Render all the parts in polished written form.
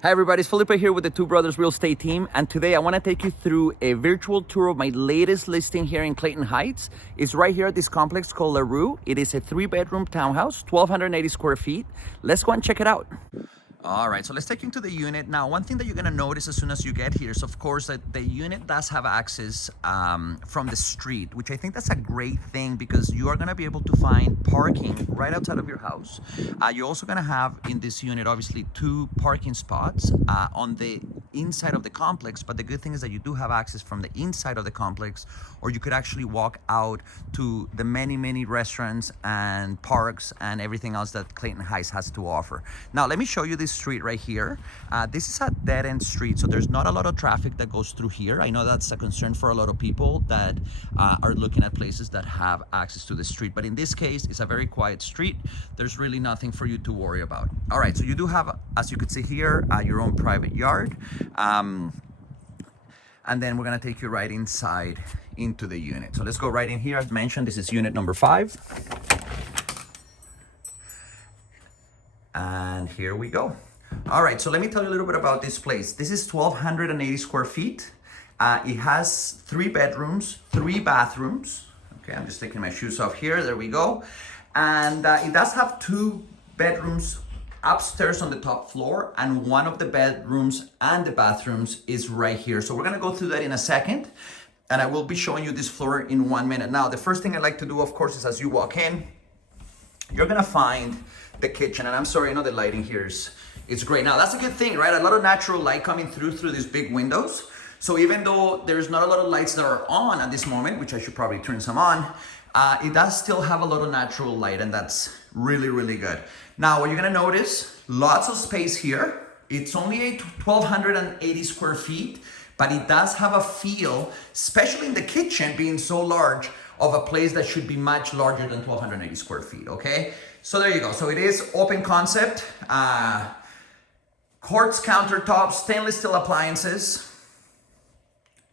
Hi everybody, it's Felipe here with the Two Brothers Real Estate team, and today I want to take you through a virtual tour of my latest listing here in Clayton Heights. It's right here at this complex called La Rue. It is a 3-bedroom townhouse, 1,280 square feet. Let's go and check it out. All right, so let's take you into the unit. Now, one thing that you're gonna notice as soon as you get here is, of course, that the unit does have access from the street, which I think that's a great thing because you are gonna be able to find parking right outside of your house. You're also gonna have in this unit, obviously, 2 parking spots on the inside of the complex, but the good thing is that you do have access from the inside of the complex, or you could actually walk out to the many restaurants and parks and everything else that Clayton Heights has to offer. Now, let me show you this street right here. This is a dead-end street, so there's not a lot of traffic that goes through here. I know that's a concern for a lot of people that are looking at places that have access to the street, but in this case, it's a very quiet street. There's really nothing for you to worry about. All right, so you do have, as you can see here, your own private yard. And then we're gonna take you right inside into the unit. So let's go right in here. As mentioned, this is unit number 5. And here we go. All right, so let me tell you a little bit about this place. This is 1,280 square feet. It has 3 bedrooms, 3 bathrooms. Okay, I'm just taking my shoes off here. There we go. And it does have 2 bedrooms upstairs on the top floor, and one of the bedrooms and the bathrooms is right here. So we're gonna go through that in a second, and I will be showing you this floor in 1 minute. Now, the first thing I like to do, of course, is as you walk in, you're gonna find the kitchen. And I'm sorry, I know the lighting here is great. Now, that's a good thing, right? A lot of natural light coming through these big windows. So even though there's not a lot of lights that are on at this moment, which I should probably turn some on, it does still have a lot of natural light, and that's really good. Now, what you're gonna notice, lots of space here. It's only 1,280 square feet, but it does have a feel, especially in the kitchen being so large, of a place that should be much larger than 1,280 square feet, okay? So there you go. So it is open concept, quartz countertops, stainless steel appliances,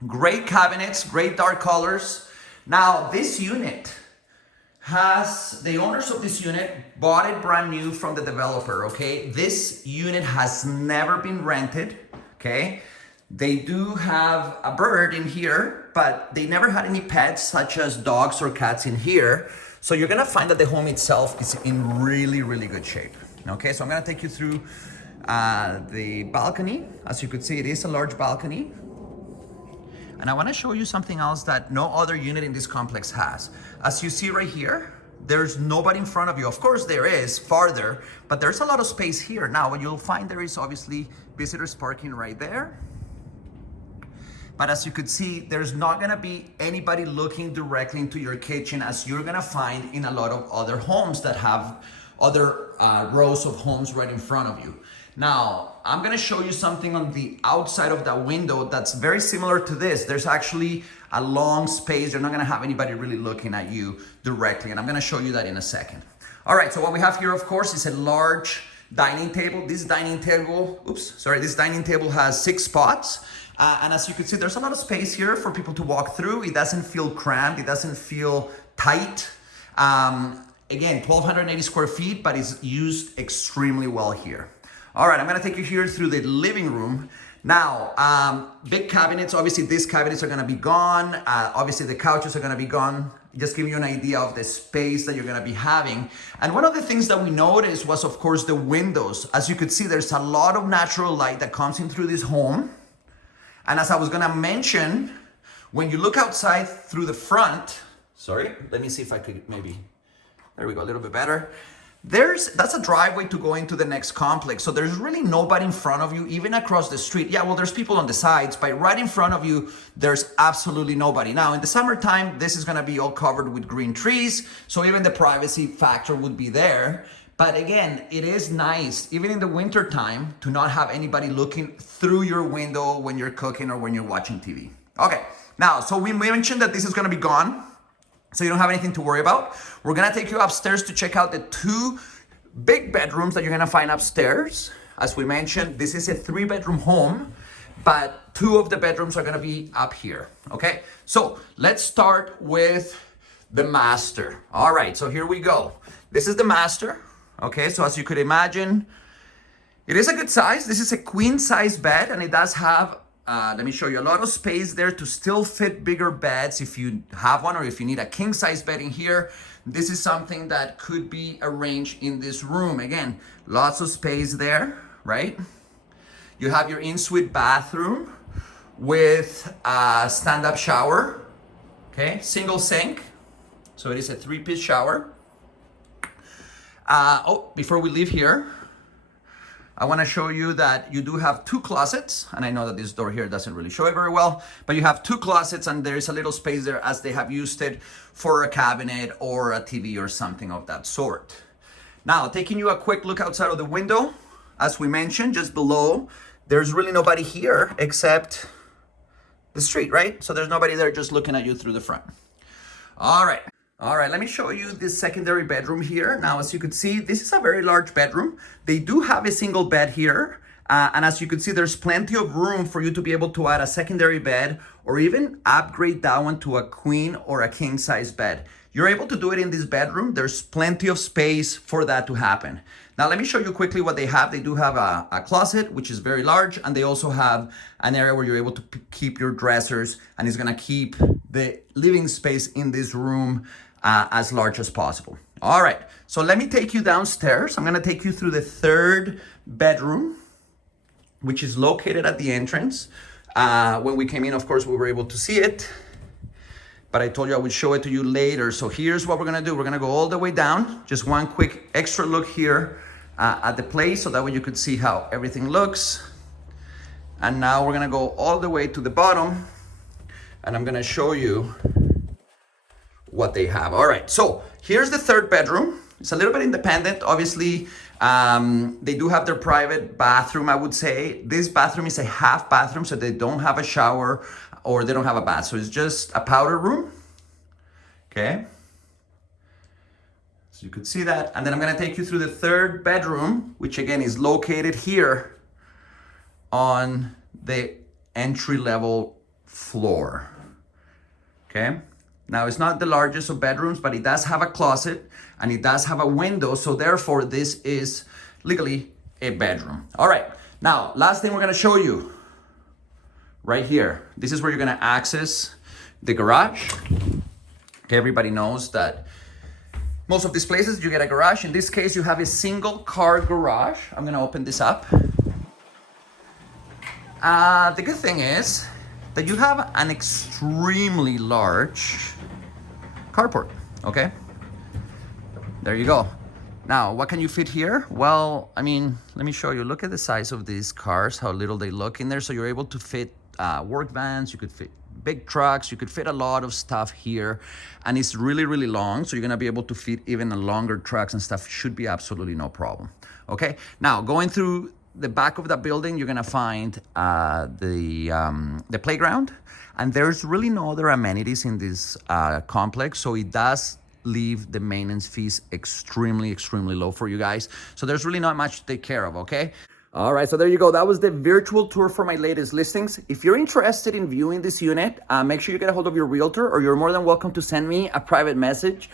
great cabinets, great dark colors. Now, this unit has, the owners of this unit bought it brand new from the developer, okay? This unit has never been rented, okay? They do have a bird in here, but they never had any pets such as dogs or cats in here. So you're gonna find that the home itself is in really good shape, okay? So I'm gonna take you through the balcony. As you could see, it is a large balcony. And I wanna show you something else that no other unit in this complex has. As you see right here, there's nobody in front of you. Of course there is farther, but there's a lot of space here. Now, what you'll find, there is obviously visitors parking right there. But as you could see, there's not gonna be anybody looking directly into your kitchen, as you're gonna find in a lot of other homes that have other rows of homes right in front of you. Now, I'm gonna show you something on the outside of that window that's very similar to this. There's actually a long space. You're not gonna have anybody really looking at you directly, and I'm gonna show you that in a second. All right, so what we have here, of course, is a large dining table. This dining table has 6 spots. And as you can see, there's a lot of space here for people to walk through. It doesn't feel cramped, it doesn't feel tight. Again, 1,280 square feet, but it's used extremely well here. All right, I'm gonna take you here through the living room. Now, big cabinets, obviously these cabinets are gonna be gone. Obviously the couches are gonna be gone. Just giving you an idea of the space that you're gonna be having. And one of the things that we noticed was, of course, the windows. As you could see, there's a lot of natural light that comes in through this home. And as I was gonna mention, when you look outside through the front, sorry, let me see if I could maybe, there we go, a little bit better. That's a driveway to go into the next complex. So there's really nobody in front of you, even across the street. Yeah, well, there's people on the sides, but right in front of you, there's absolutely nobody. Now, in the summertime, this is gonna be all covered with green trees, so even the privacy factor would be there. But again, it is nice, even in the winter time, to not have anybody looking through your window when you're cooking or when you're watching TV. Okay, now, so we mentioned that this is gonna be gone, so you don't have anything to worry about. We're gonna take you upstairs to check out the 2 big bedrooms that you're gonna find upstairs. As we mentioned, this is a 3-bedroom home, but 2 of the bedrooms are gonna be up here, okay? So let's start with the master. All right, so here we go. This is the master, okay? So as you could imagine, It is a good size. This is a queen size bed, and it does have, let me show you, a lot of space there to still fit bigger beds if you have one, or if you need a king size bed in here. This is something that could be arranged in this room. Again, lots of space there, right? You have your in-suite bathroom with a stand-up shower, okay? Single sink, so it is a 3-piece shower. Before we leave here, I want to show you that you do have 2 closets, and I know that this door here doesn't really show it very well, but you have 2 closets, and there is a little space there as they have used it for a cabinet or a TV or something of that sort. Now, taking you a quick look outside of the window, as we mentioned, just below, there's really nobody here except the street, right? So there's nobody there just looking at you through the front. All right, let me show you this secondary bedroom here. Now, as you can see, this is a very large bedroom. They do have a single bed here. And as you can see, there's plenty of room for you to be able to add a secondary bed or even upgrade that one to a queen or a king size bed. You're able to do it in this bedroom. There's plenty of space for that to happen. Now, let me show you quickly what they have. They do have a closet, which is very large, and they also have an area where you're able to keep your dressers, and it's gonna keep the living space in this room as large as possible. All right, so let me take you downstairs. I'm gonna take you through the 3rd bedroom, which is located at the entrance. When we came in, of course, we were able to see it, but I told you I would show it to you later. So here's what we're gonna do. We're gonna go all the way down. Just one quick extra look here at the place, so that way you could see how everything looks. And now we're gonna go all the way to the bottom, and I'm gonna show you what they have. All right, so here's the 3rd bedroom. It's a little bit independent, obviously. They do have their private bathroom, I would say. This bathroom is a half bathroom, so they don't have a shower or they don't have a bath. So it's just a powder room, okay? So you could see that. And then I'm gonna take you through the 3rd bedroom, which again is located here on the entry-level floor, okay? Now, it's not the largest of bedrooms, but it does have a closet and it does have a window. So therefore, this is legally a bedroom. All right, now, last thing we're gonna show you right here. This is where you're gonna access the garage. Okay, everybody knows that most of these places, you get a garage. In this case, you have a single car garage. I'm gonna open this up. The good thing is that you have an extremely large carport, okay? There you go. Now, what can you fit here? Well, I mean, let me show you. Look at the size of these cars, how little they look in there. So you're able to fit work vans, you could fit big trucks, you could fit a lot of stuff here. And it's really, really long. So you're gonna be able to fit even longer trucks and stuff. Should be absolutely no problem, okay? Now, going through the back of the building, you're gonna find the playground, and there's really no other amenities in this complex, so it does leave the maintenance fees extremely, extremely low for you guys. So there's really not much to take care of, okay? All right, so there you go. That was the virtual tour for my latest listings. If you're interested in viewing this unit, make sure you get a hold of your realtor, or you're more than welcome to send me a private message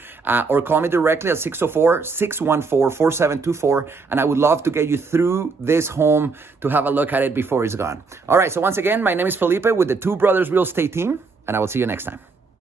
or call me directly at 604-614-4724. And I would love to get you through this home to have a look at it before it's gone. All right, so once again, my name is Felipe with the Two Brothers Real Estate Team, and I will see you next time.